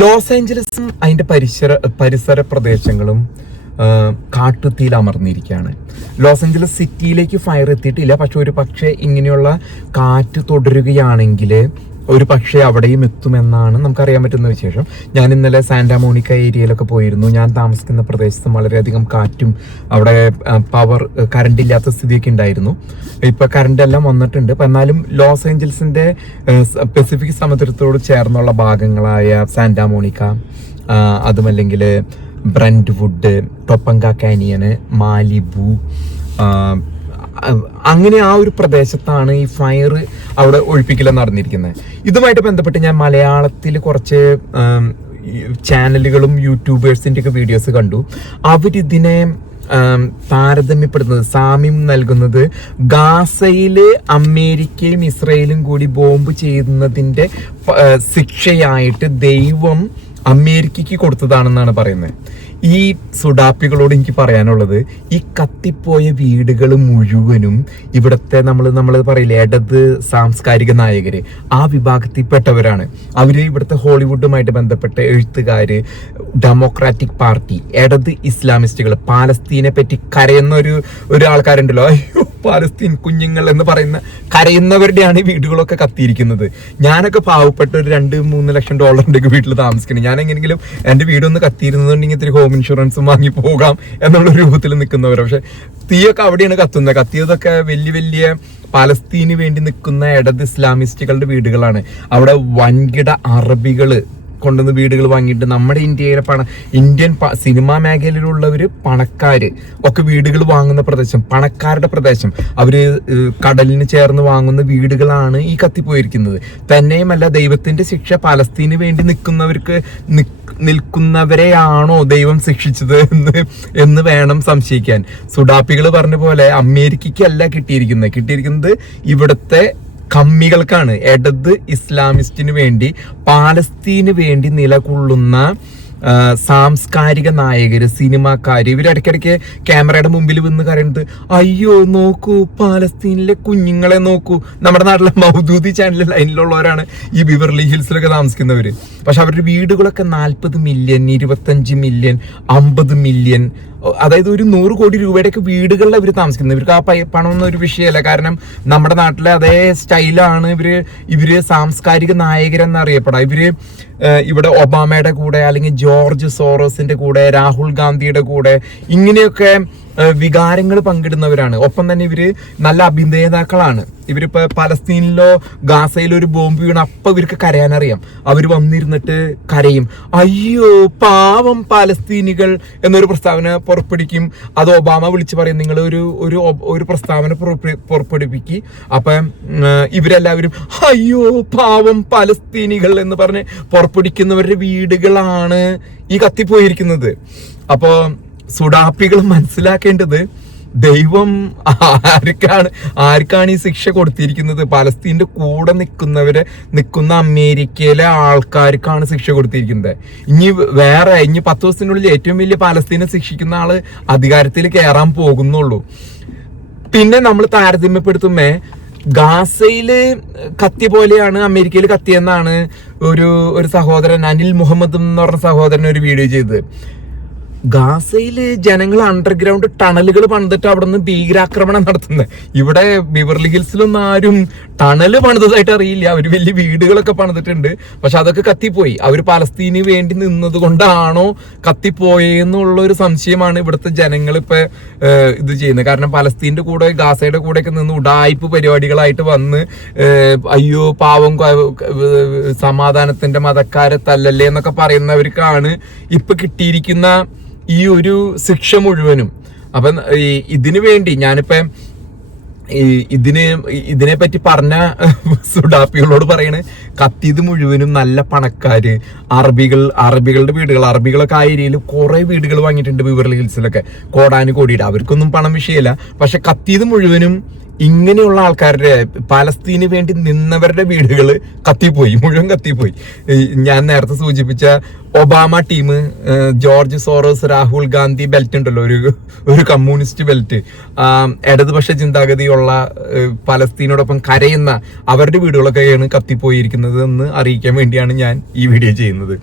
Loss ഏഞ്ചലസും അതിന്റെ പരിസര പ്രദേശങ്ങളും കാട്ടുതീയിൽ അമർന്നിരിക്കുകയാണ്. ലോസ് ഏഞ്ചലസ് സിറ്റിയിലേക്ക് ഫയർ എത്തിയിട്ടില്ല. പക്ഷെ ഇങ്ങനെയുള്ള കാറ്റ് തുടരുകയാണെങ്കിൽ ഒരു പക്ഷേ അവിടെയും എത്തുമെന്നാണ് നമുക്കറിയാൻ പറ്റുന്ന വിശേഷം. ഞാൻ ഇന്നലെ സാന്റാ മോണിക്ക ഏരിയയിലൊക്കെ പോയിരുന്നു. ഞാൻ താമസിക്കുന്ന പ്രദേശത്ത് വളരെയധികം കാറ്റും അവിടെ കറണ്ട് ഇല്ലാത്ത സ്ഥിതിയൊക്കെ ഉണ്ടായിരുന്നു. ഇപ്പൊ കറണ്ട് എല്ലാം വന്നിട്ടുണ്ട്. എന്നാലും ലോസ് ഏഞ്ചൽസിന്റെ പസഫിക് സമുദ്രത്തോട് ചേർന്നുള്ള ഭാഗങ്ങളായ സാന്റാ മോണിക്ക, അതുമല്ലെങ്കിൽ ബ്രന്റ്വുഡ്, ടൊപ്പങ്ക കാനിയന്, മാലിബു, അങ്ങനെ ആ ഒരു പ്രദേശത്താണ് ഈ ഫയർ അവിടെ ഒഴിപ്പിക്കൽ നടന്നിരിക്കുന്നത്. ഇതുമായിട്ട് ബന്ധപ്പെട്ട് ഞാൻ മലയാളത്തിൽ കുറച്ച് ചാനലുകളും യൂട്യൂബേഴ്സിന്റെ ഒക്കെ വീഡിയോസ് കണ്ടു. അവരിതിനെ താരതമ്യപ്പെടുന്നത്, സാമ്യം നൽകുന്നത് ഗാസയില് അമേരിക്കയും ഇസ്രയേലും കൂടി ബോംബ് ചെയ്യുന്നതിന്റെ ശിക്ഷയായിട്ട് ദൈവം അമേരിക്കയ്ക്ക് കൊടുത്തതാണെന്നാണ് പറയുന്നത്. ഈ സുഡാപ്പികളോട് എനിക്ക് പറയാനുള്ളത്, ഈ കത്തിപ്പോയ വീടുകൾ മുഴുവനും ഇവിടുത്തെ നമ്മൾ പറയില്ലേ ഇടത് സാംസ്കാരിക നായകര്, ആ വിഭാഗത്തിൽപ്പെട്ടവരാണ്. അവര് ഇവിടുത്തെ ഹോളിവുഡുമായിട്ട് ബന്ധപ്പെട്ട എഴുത്തുകാര്, ഡെമോക്രാറ്റിക് പാർട്ടി, ഇടത് ഇസ്ലാമിസ്റ്റുകൾ, പാലസ്തീനെ പറ്റി കരയുന്ന ഒരു ആൾക്കാരുണ്ടല്ലോ, അയ്യോ പാലസ്തീൻ കുഞ്ഞുങ്ങൾ എന്ന് പറയുന്ന കരയുന്നവരുടെയാണ് ഈ വീടുകളൊക്കെ കത്തിയിരിക്കുന്നത്. ഞാനൊക്കെ പാവപ്പെട്ട ഒരു $2-3 ലക്ഷം ഒക്കെ വീട്ടിൽ താമസിക്കണം. ഞാൻ എങ്ങനെയെങ്കിലും എൻ്റെ വീടൊന്ന് കത്തിയിരുന്നുണ്ടെങ്കിൽ ഇത്തിരി ഹോം ഇൻഷുറൻസും വാങ്ങി പോകാം എന്നുള്ള രൂപത്തിൽ നിൽക്കുന്നവരാണ്. പക്ഷെ തീയൊക്കെ അവിടെയാണ് കത്തുന്നത്. കത്തിയതൊക്കെ വലിയ പാലസ്തീന് വേണ്ടി നിൽക്കുന്ന ഇടത് ഇസ്ലാമിസ്റ്റുകളുടെ വീടുകളാണ്. അവിടെ വൻകിട അറബികള് കൊണ്ടുവന്ന് വീടുകൾ വാങ്ങിയിട്ട് നമ്മുടെ ഇന്ത്യയിലെ ഇന്ത്യൻ സിനിമാ മേഖലയിലുള്ളവര്, പണക്കാര് ഒക്കെ വീടുകൾ വാങ്ങുന്ന പ്രദേശം, പണക്കാരുടെ പ്രദേശം, അവര് കടലിന് ചേർന്ന് വാങ്ങുന്ന വീടുകളാണ് ഈ കത്തിപ്പോയിരിക്കുന്നത്. തന്നെയുമല്ല, ദൈവത്തിന്റെ ശിക്ഷ പാലസ്തീന് വേണ്ടി നിൽക്കുന്നവരെയാണോ ദൈവം ശിക്ഷിച്ചത് എന്ന് വേണം സംശയിക്കാൻ. സുഡാപ്പികൾ പറഞ്ഞ പോലെ അമേരിക്കയ്ക്കല്ല കിട്ടിയിരിക്കുന്നത് ഇവിടുത്തെ കമ്മികൾക്കാണ്. ഇടത് ഇസ്ലാമിസ്റ്റിന് വേണ്ടി, പാലസ്തീന് വേണ്ടി നിലകൊള്ളുന്ന സാംസ്കാരിക നായകര്, സിനിമാക്കാര്, ഇവരിടയ്ക്കിടയ്ക്ക് ക്യാമറയുടെ മുമ്പിൽ വന്ന് കരയുന്നത്, അയ്യോ നോക്കൂ പാലസ്തീനിലെ കുഞ്ഞുങ്ങളെ നോക്കൂ. നമ്മുടെ നാട്ടിലെ മൗദൂദി ചാനൽ ലൈനിലുള്ളവരാണ് ഈ ബിവർലി ഹിൽസിലൊക്കെ താമസിക്കുന്നവര്. പക്ഷെ അവരുടെ വീടുകളൊക്കെ 40 മില്യൺ, 25 മില്യൺ, 50 മില്യൺ, അതായത് ഒരു 100 കോടി രൂപയുടെയൊക്കെ വീടുകളിൽ അവർ താമസിക്കുന്നത്. ഇവർക്ക് ആ പണമൊന്നും ഒരു വിഷയമല്ല. കാരണം നമ്മുടെ നാട്ടിലെ അതേ സ്റ്റൈലാണ് ഇവര് സാംസ്കാരിക നായകരെന്നറിയപ്പെടാം. ഇവിടെ ഒബാമയുടെ കൂടെ, അല്ലെങ്കിൽ ജോർജ് സോറോസിന്റെ കൂടെ, രാഹുൽ ഗാന്ധിയുടെ കൂടെ ഇങ്ങനെയൊക്കെ വികാരങ്ങൾ പങ്കിടുന്നവരാണ്. ഒപ്പം തന്നെ ഇവര് നല്ല അഭിനേതാക്കളാണ്. ഇവരിപ്പോ പലസ്തീനിലോ ഗാസയിലോ ഒരു ബോംബ് വീണ അപ്പൊ ഇവർക്ക് കരയാനറിയാം. അവര് വന്നിരുന്നിട്ട് കരയും, അയ്യോ പാവം പാലസ്തീനികൾ എന്നൊരു പ്രസ്താവന പുറപ്പെടുവിക്കും. അത് ഒബാമ വിളിച്ചു പറയും, നിങ്ങൾ ഒരു പ്രസ്താവന പുറപ്പെടുവിക്ക്. അപ്പൊ ഇവരെല്ലാവരും അയ്യോ പാവം പാലസ്തീനികൾ എന്ന് പറഞ്ഞ് പുറപ്പെടുവിക്കുന്നവരുടെ വീടുകളാണ് ഈ കത്തിപ്പോയിരിക്കുന്നത്. അപ്പോ സുഡാപ്പികൾ മനസ്സിലാക്കേണ്ടത്, ദൈവം ആർക്കാണ് ഈ ശിക്ഷ കൊടുത്തിരിക്കുന്നത്? പാലസ്തീന്റെ കൂടെ നിൽക്കുന്ന അമേരിക്കയിലെ ആൾക്കാർക്കാണ് ശിക്ഷ കൊടുത്തിരിക്കുന്നത്. ഇനി 10 ദിവസത്തിനുള്ളിൽ ഏറ്റവും വലിയ പാലസ്തീനെ ശിക്ഷിക്കുന്ന ആള് അധികാരത്തിൽ കയറാൻ പോകുന്നുള്ളൂ. പിന്നെ നമ്മൾ താരതമ്യപ്പെടുത്തുമ്പോ ഗാസയില് കത്തിയ പോലെയാണ് അമേരിക്കയിൽ കത്തിയെന്നാണ് ഒരു സഹോദരൻ, അനിൽ മുഹമ്മദ് എന്ന് പറഞ്ഞ സഹോദരൻ ഒരു വീഡിയോ ചെയ്തത്. ഗാസയില് ജനങ്ങൾ അണ്ടർഗ്രൗണ്ട് ടണലുകൾ പണിതിട്ട് അവിടെ നിന്ന് ഭീകരാക്രമണം നടത്തുന്നത്. ഇവിടെ ബിവർലി ഹിൽസിലൊന്നും ആരും ടണല് പണിതായിട്ട് അറിയില്ല. അവര് വലിയ വീടുകളൊക്കെ പണിതിട്ടുണ്ട്. പക്ഷെ അതൊക്കെ കത്തിപ്പോയി. അവര് പലസ്തീന് വേണ്ടി നിന്നത് കൊണ്ടാണോ കത്തിപ്പോയെന്നുള്ള ഒരു സംശയമാണ് ഇവിടുത്തെ ജനങ്ങൾ ഇപ്പൊ ഇത് ചെയ്യുന്നത്. കാരണം പലസ്തീന്റെ കൂടെ ഗാസയുടെ കൂടെയൊക്കെ നിന്ന് ഉഡായിപ്പ് പരിപാടികളായിട്ട് വന്ന് അയ്യോ പാവം സമാധാനത്തിന്റെ മതക്കാരെ തല്ലല്ലേ എന്നൊക്കെ പറയുന്നവർക്കാണ് ഇപ്പൊ കിട്ടിയിരിക്കുന്ന ഈ ഒരു ശിക്ഷ മുഴുവനും. അപ്പൊ ഇതിനു വേണ്ടി ഞാനിപ്പോ ഇതിനെ പറ്റി പറഞ്ഞ സുഡാപ്പികളോട് പറയണ്, കത്തിയത് മുഴുവനും നല്ല പണക്കാര്, അറബികളുടെ വീടുകൾ, അറബികളൊക്കെ ആ ഏരിയയിൽ കുറെ വീടുകൾ വാങ്ങിയിട്ടുണ്ട് ബിവർലി ഹിൽസിലൊക്കെ, കോടാനുകോടിയുടെ. അവർക്കൊന്നും പണം വിഷയമല്ല. പക്ഷെ കത്തിയത് മുഴുവനും ഇങ്ങനെയുള്ള ആൾക്കാരുടെ, പാലസ്തീന് വേണ്ടി നിന്നവരുടെ വീടുകൾ മുഴുവൻ കത്തിപ്പോയി. ഞാൻ നേരത്തെ സൂചിപ്പിച്ച Obama team, George Soros, Rahul Gandhi belt ഉണ്ടല്ലോ, ഒരു കമ്മ്യൂണിസ്റ്റ് ബെൽറ്റ്, ഇടതുപക്ഷ ചിന്താഗതിയുള്ള പലസ്തീനോടൊപ്പം കരയുന്ന അവരുടെ വീടുകളൊക്കെയാണ് കത്തിപ്പോയിരിക്കുന്നത് എന്ന് അറിയിക്കാൻ വേണ്ടിയാണ് ഞാൻ ഈ വീഡിയോ ചെയ്യുന്നത്.